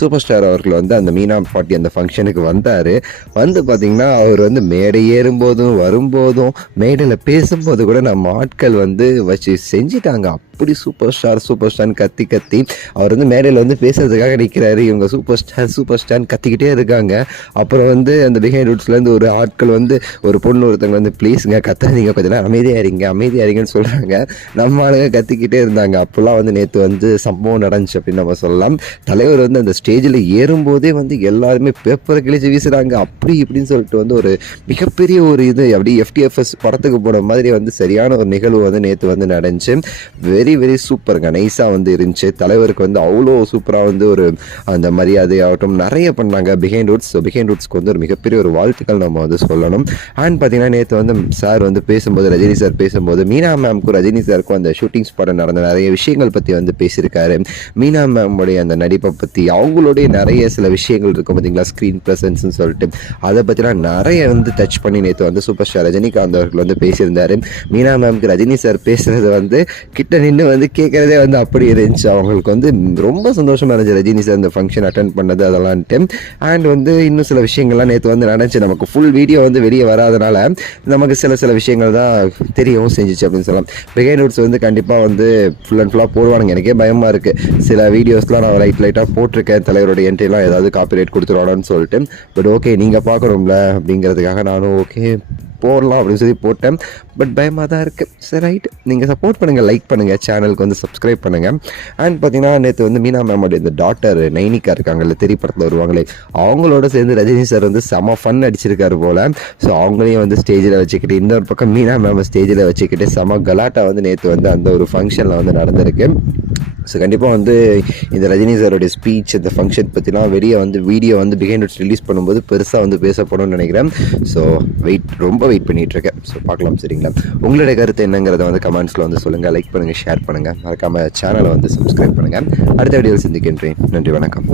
Super star அவர்கள் வந்து அந்த மீனா பாட்டி அந்த ஃபங்க்ஷனுக்கு வந்தார். வந்து பார்த்திங்கன்னா அவர் வந்து மேடை ஏறும்போதும் வரும்போதும் மேடையில் பேசும்போது கூட நம்ம ஆட்கள் வந்து வச்சு செஞ்சிட்டாங்க. அப்படி சூப்பர் ஸ்டார்னு கத்தி அவர் வந்து மேடையில் வந்து பேசுறதுக்காக நிற்கிறாரு. இவங்க சூப்பர் ஸ்டார்னு கத்திக்கிட்டே இருக்காங்க. அப்புறம் வந்து அந்த பிஹைண்ட் ரூட்ஸ்லேருந்து ஒரு ஆட்கள் வந்து ஒரு பொண்ணு ஒருத்தவங்க வந்து ப்ளீஸுங்க கத்தாதீங்க, கொஞ்சம் நேரம் அமைதியாரிங்கன்னு சொல்கிறாங்க. நம்ம ஆளுங்க கத்திக்கிட்டே இருந்தாங்க. அப்போல்லாம் வந்து நேற்று வந்து சம்பவம் நடந்துச்சு அப்படின்னு நம்ம சொல்லலாம். தலைவர் வந்து அந்த ஸ்டேஜில் ஏறும்போதே வந்து எல்லாருமே பேப்பரை கிழிச்சு வீசுகிறாங்க. அப்படி இப்படின்னு சொல்லிட்டு வந்து ஒரு மிகப்பெரிய ஒரு இது அப்படி FTFS படத்துக்கு போன மாதிரி வந்து சரியான ஒரு நிகழ்வு வந்து நேற்று வந்து நடந்துச்சு. வெரி சூப்பருங்க, நைஸாக வந்து இருந்துச்சு. தலைவருக்கு வந்து அவ்வளோ சூப்பராக வந்து ஒரு அந்த மரியாதை ஆகட்டும் நிறைய பண்ணாங்க பிஹைண்ட் ரூட்ஸ்க்கு வந்து ஒரு மிகப்பெரிய ஒரு வாழ்த்துக்கள் நம்ம வந்து சொல்லணும். அண்ட் பார்த்தீங்கன்னா நேற்று வந்து சார் வந்து பேசும்போது ரஜினி சார் பேசும்போது மீனா மேம்க்கும் ரஜினி சாருக்கும் அந்த ஷூட்டிங் ஸ்பாட்டில் நடந்த நிறைய விஷயங்கள் பற்றி வந்து பேசியிருக்காரு. மீனா மேமுடைய அந்த நடிப்பை பற்றி அவங்களுடைய நிறைய சில விஷயங்கள் இருக்கும் பார்த்தீங்களா, ஸ்க்ரீன் ப்ரெசன்ஸ்ன்னு சொல்லிட்டு அதை பற்றிலாம் நிறைய வந்து டச் பண்ணி நேற்று வந்து சூப்பர் ஸ்டார் ரஜினிகாந்த் அவர்கள் வந்து பேசியிருந்தார். மீனா மேம்க்கு ரஜினி சார் பேசுகிறது வந்து கிட்ட நின்று வந்து கேட்குறதே வந்து அப்படி இருந்துச்சு. அவங்களுக்கு வந்து ரொம்ப சந்தோஷமாக இருந்துச்சு ரஜினி சார் இந்த ஃபங்க்ஷன் அட்டன் பண்ணது அதெல்லாம்ட்டு. அண்ட் வந்து இன்னும் சில விஷயங்கள்லாம் நேற்று வந்து நடந்துச்சு. நமக்கு ஃபுல் வீடியோ வந்து வெளியே வராதனால நமக்கு சில விஷயங்கள் தான் தெரியவும் செஞ்சிச்சு அப்படின்னு சொல்லலாம். பிஹைண்ட் ரூட்ஸ் வந்து கண்டிப்பாக வந்து ஃபுல் அண்ட் ஃபுல்லாக போடுவானுங்க. எனக்கே பயமாக இருக்குது. சில வீடியோஸ்லாம் நான் லைட்டாக போட்டிருக்கேன். தலைவரோட என்ட்ரிலாம் ஏதாவது காப்பிரைட் கொடுத்துருவானு சொல்லிட்டு. பட் ஓகே நீங்கள் பார்க்கணும்ல அப்படிங்கிறதுக்காக நானும் ஓகே போடலாம் அப்படின்னு சொல்லி போட்டேன். பட் பயமாக தான் இருக்குது. சரி ரைட், நீங்கள் சப்போர்ட் பண்ணுங்கள், லைக் பண்ணுங்கள், சேனலுக்கு வந்து சப்ஸ்கிரைப் பண்ணுங்கள். அண்ட் பார்த்தீங்கன்னா நேற்று வந்து மீனா மேமோட இந்த டாட்டர் நைனிகா இருக்காங்கல்ல, தெரிய படத்தில் வருவாங்களே, அவங்களோட சேர்ந்து ரஜினி சார் வந்து செம ஃபன் அடிச்சிருக்காரு போல். ஸோ அவங்களையும் வந்து ஸ்டேஜில் வச்சுக்கிட்டு இன்னொரு பக்கம் மீனா மேம் ஸ்டேஜில் வச்சுக்கிட்டு செம கலாட்டா வந்து நேற்று வந்து அந்த ஒரு ஃபங்க்ஷனில் வந்து நடந்திருக்கு. ஸோ கண்டிப்பாக வந்து இந்த ரஜினி சாரோடைய ஸ்பீச் இந்த ஃபங்க்ஷன் பற்றிலாம் வெளியே வந்து வீடியோ வந்து பிஹைண்ட் ரூட்ஸ் ரிலீஸ் பண்ணும்போது பெருசாக வந்து பேசப்படும்னு நினைக்கிறேன். ஸோ ரொம்ப வெயிட் பண்ணிகிட்ருக்கேன். ஸோ பார்க்கலாம் சரிங்களா. உங்களுடைய கருத்து என்னங்கிறத வந்து கமெண்ட்ஸில் வந்து சொல்லுங்கள், லைக் பண்ணுங்கள், ஷேர் பண்ணுங்கள், மறக்காமல் சேனலை வந்து சப்ஸ்கிரைப் பண்ணுங்கள். அடுத்த வீடியோவில் சந்திக்கின்றேன். நன்றி, வணக்கம்.